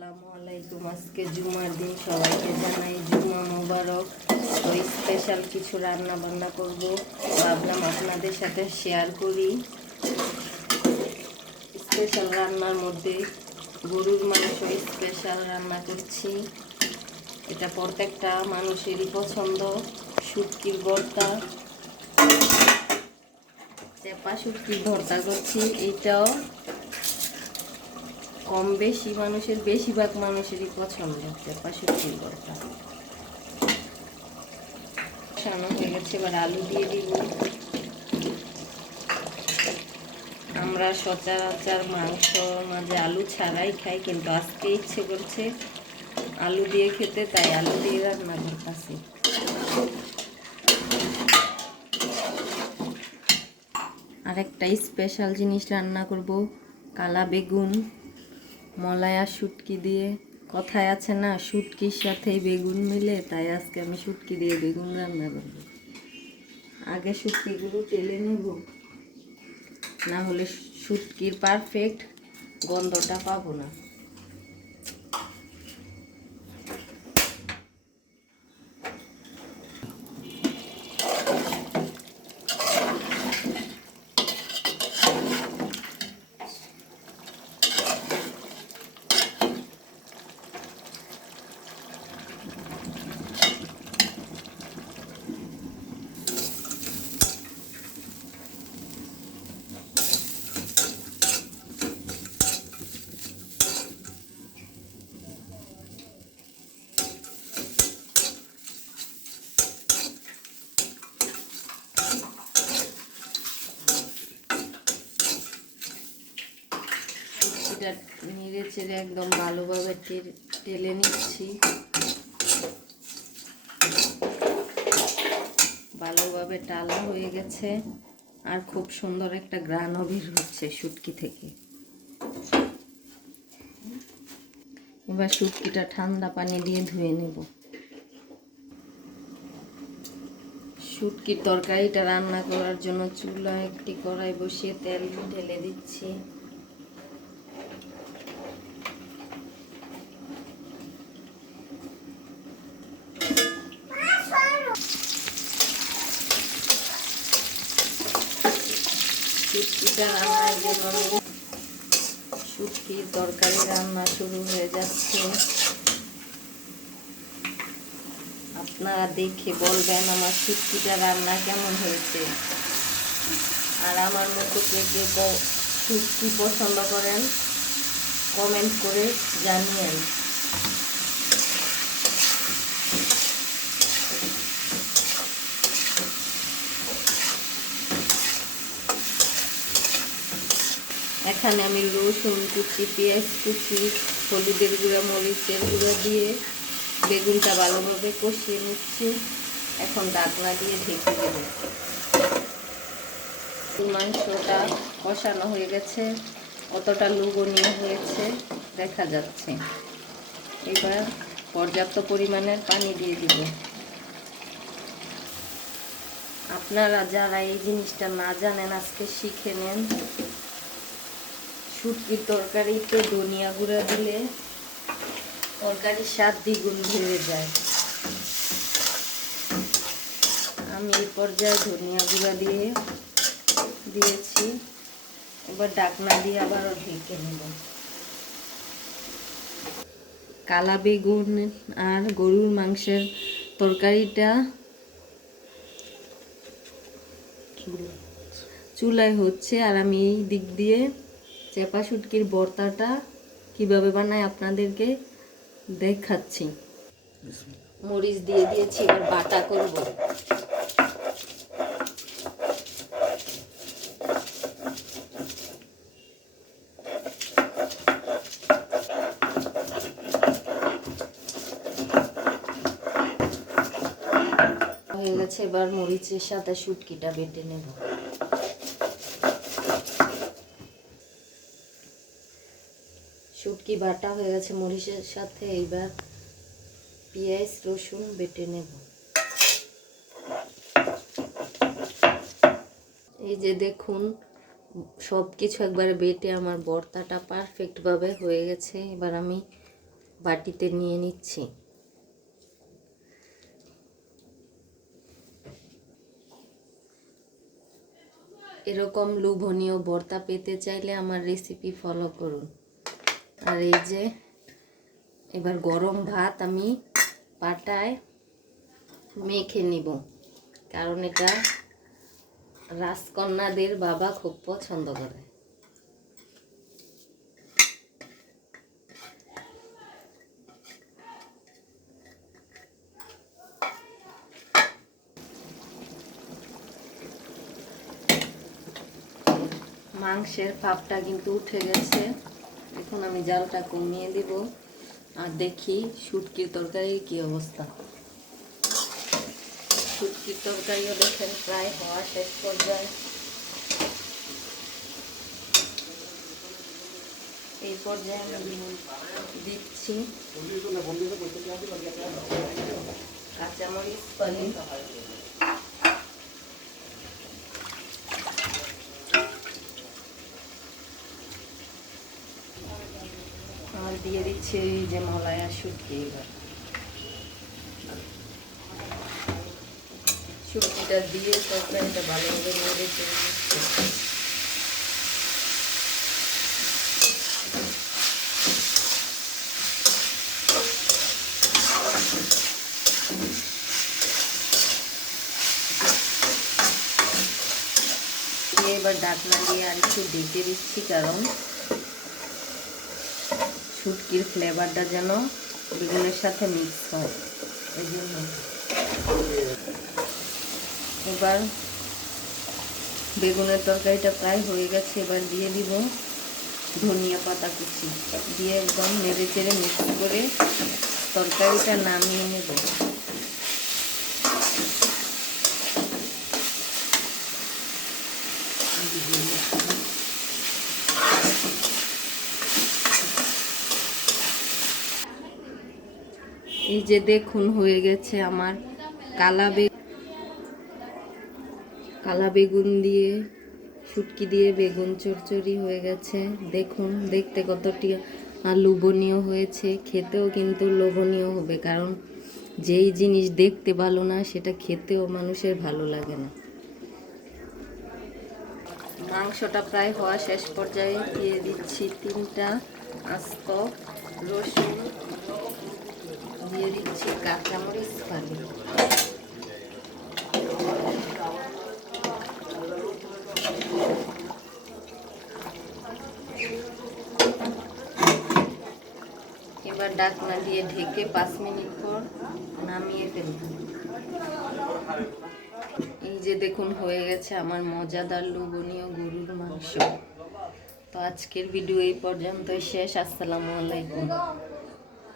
আসসালামু আলাইকুম। আজকে জুমার দিন, সবাইকে জানাই জুমা মোবারক। তো স্পেশাল কিছু রান্না বান্না করব, ভাবলাম আপনাদের সাথে শেয়ার করি। স্পেশাল রান্নার মধ্যে গরুর মাংস স্পেশাল রান্না করছি। এটা প্রত্যেকটা মানুষেরই পছন্দ। শুটকির ভর্তা, চেপা শুটকির ভর্তা করছি। এইটাও কম বেশি মানুষের, বেশিরভাগ মানুষেরই পছন্দ চেপা শুটকির ভর্তা। সানো হয়ে গেছে, এবার আলু দিয়ে দিব। আমরা সচরাচর মাংস মাঝে আলু ছাড়াই খাই, কিন্তু আজকে ইচ্ছে করছে আলু দিয়ে খেতে, তাই আলু দিয়ে রান্না করতেছি। আরেকটা স্পেশাল জিনিস রান্না করব, কালা বেগুন মলায়া শুটকি দিয়ে। কথায় আছে না, শুটকির সাথেই বেগুন মিলে, তাই আজকে আমি শুটকি দিয়ে বেগুন রান্না করব। আগে শুটকিগুলো তেলে নেব, না হলে শুটকির পারফেক্ট গন্ধটা পাবো না। এটা নেড়ে চেড়ে একদম ভালোভাবে টেলে নিচ্ছি। ভালোভাবে টালা হয়ে গেছে, আর খুব সুন্দর একটা ঘ্রাণও বের হচ্ছে শুটকি থেকে। এবার শুটকিটা ঠান্ডা পানি দিয়ে ধুয়ে নেব। শুটকির তরকারিটা রান্না করার জন্য চুলায় একটি কড়াই বসিয়ে তেল ঢেলে দিচ্ছি। শুটকিটা রান্নার জন্য শুটকির তরকারি রান্না শুরু হয়ে যাচ্ছে। আপনারা দেখে বলবেন আমার শুটকিটা রান্না কেমন হয়েছে, আর আমার মতো কে কে শুটকি পছন্দ করেন কমেন্ট করে জানিয়েন। এখানে আমি রসুন কুচি, পেঁয়াজ কুচি, হলুদের গুঁড়া, মরিচের গুঁড়া দিয়ে বেগুনটা ভালোভাবে কষিয়ে নিচ্ছি। এখন ঢাকনা দিয়ে ঢেকে দেব। মাংসটা কষানো হয়ে গেছে, কতটা লোভনীয় হয়েছে দেখা যাচ্ছে। এবার পর্যাপ্ত পরিমাণের পানি দিয়ে দিব। আপনারা যারা এই জিনিসটা না জানেন, আজকে শিখে নেন। শুটকির তরকারিতে ধনিয়া গুঁড়া দিলে তরকারির স্বাদ দ্বিগুণ বেড়ে যায়। আমি এই পর্যায়ে ধনিয়া গুঁড়া দিয়েছি। এবার ঢাকনা দিয়ে আবারও ঢেকে নেব। কালা বেগুন আর গরুর মাংসের তরকারিটা চুলায় হচ্ছে, আর আমি এই দিক দিয়ে চেপা শুটকির ভর্তাটা কিভাবে বানাই আপনাদেরকে দেখাচ্ছি। মরিচ দিয়ে দিয়েছি, এবার বাটা করব। হয়ে গেছে, এবার মরিচের সাথে শুটকিটা বেটে নেব। শুটকি বাটা হয়ে গেছে মরিচের সাথে, এইবার পেঁয়াজ রসুন বেটে নেব। এই যে দেখুন, সব কিছু একবারে বেটে আমার ভর্তাটা পারফেক্টভাবে হয়ে গেছে। এবার আমি বাটিতে নিয়ে নিচ্ছি। এরকম লোভনীয় ভর্তা পেতে চাইলে আমার রেসিপি ফলো করুন। আর এই যে এবার গরম ভাত আমি পাটায় মেখে নিব, কারণ এটা রাজকন্যাদের বাবা খুব পছন্দ করে। মাংসের ভাপটা কিন্তু উঠে গেছে, এখন আমি জালটা কমিয়ে দিব আর দেখি শুটকির তরকারির কি অবস্থা। শুটকির তরকারিও দেখেন প্রায় হওয়া শেষ পর্যায়ে। এই পর্যায়ে আমি দিচ্ছি কাঁচামরিচ ফালি, আর দিয়ে দিচ্ছি এই যে মলায়া শুটকি। এবার শুটকিটা দিয়ে তরকারিটা ভালোভাবে নেড়ে চেড়ে দিচ্ছি। এবার ঢাকনা দিয়ে আর একটু ঢেকে দিচ্ছি, কারণ শুটকির ফ্লেভারটা যেন বেগুনের সাথে মিক্স হয়, এই জন্য। এবার বেগুনের তরকারিটা প্রায় হয়ে গেছে, এবার দিয়ে দিব ধনিয়া পাতা কুচি, দিয়ে একদম নেড়ে চেড়ে মিক্স করে তরকারিটা নামিয়ে নেব। এই যে দেখুন হয়ে গেছে আমার কালা বেগুন দিয়ে শুটকি দিয়ে বেগুন চচ্চড়ি হয়ে গেছে। দেখুন দেখতে কতটি লোভনীয় হয়েছে, খেতেও কিন্তু লোভনীয় হবে, কারণ যেই জিনিস দেখতে ভালো না সেটা খেতেও মানুষের ভালো লাগে না। মাংসটা প্রায় হওয়া শেষ পর্যায়ে দিয়ে দিচ্ছি 3টা আস্ত রসুন, দিয়ে দিচ্ছি কাঁচামরিচ ফালি। এবার ঢাকনা দিয়ে ঢেকে 5 মিনিট পর নামিয়ে ফেলব। এই যে দেখুন হয়ে গেছে আমার মজাদার লোভনীয় গরুর মাংস। তো আজকের ভিডিও এই পর্যন্তই শেষ। আসসালামু আলাইকুম।